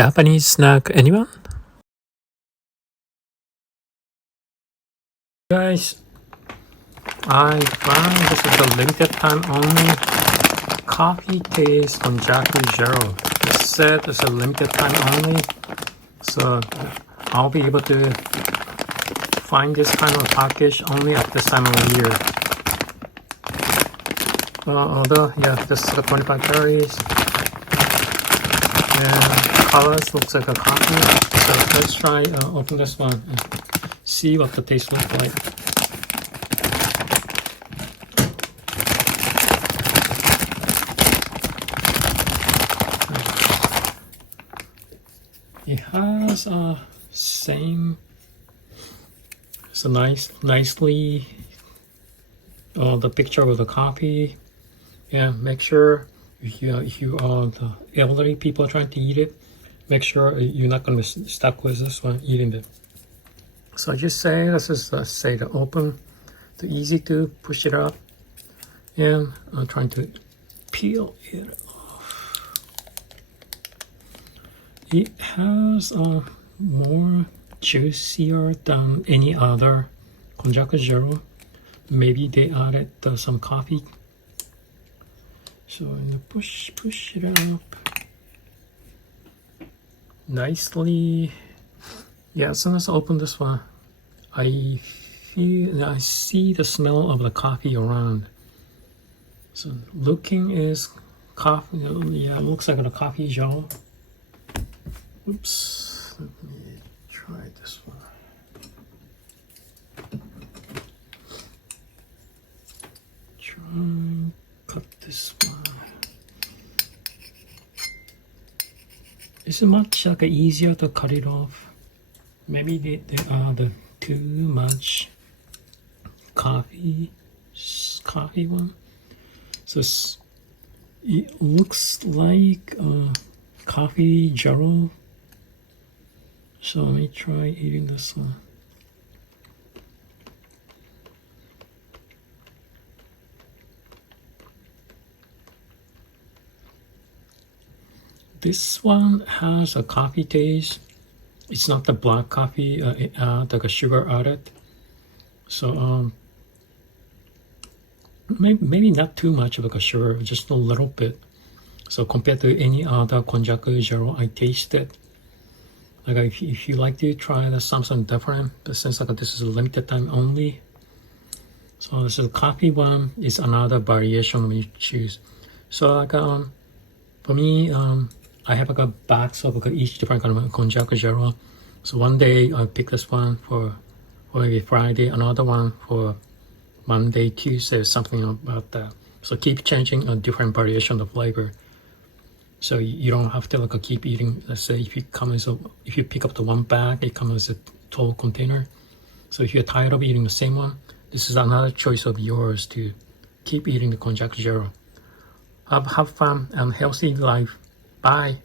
Japanese snack, anyone? Guys, I found this is a limited time only coffee taste Konjac Jello. It said it's a limited time only, so I'll be able to find this kind of package only at this time of the year. Although, yeah, this is the 25 berries. And colors looks like a coffee. So let's try open this one and see what the taste looks like. It has same. It's a nicely the picture of the coffee. Yeah, make sure if you are the elderly people trying to eat it, make sure you're not going to be stuck with this one eating it. So I just say this is say the open, the easy to push it up, and I'm trying to peel it off. It has more juicier than any other Konjac Jello. Maybe they added some coffee. So I'm gonna push it up nicely. Yeah, as soon as I open this one, I see the smell of the coffee around. So looking is coffee. Yeah, it looks like a coffee Jello. Oops, let me try this one. Cut this one. It's much easier to cut it off. Maybe they are the too much coffee one. So it looks like coffee Jello. So let me try eating this one. This one has a coffee taste. It's not the black coffee, like a sugar added. So maybe not too much of a sugar, just a little bit. So compared to any other Konjac Jello I tasted, like if you like to try something different, but since like this is a limited time only, so this is a coffee one. Is another variation when you choose. So like for me, I have like a box of each different kind of Konjac Jello. So one day I pick this one for maybe Friday, another one for Monday, Tuesday, something about that. So keep changing a different variation of flavor. So you don't have to keep eating. Let's say if you pick up the one bag, it comes as a tall container. So if you're tired of eating the same one, this is another choice of yours to keep eating the Konjac Jello. Have fun and healthy life. Bye.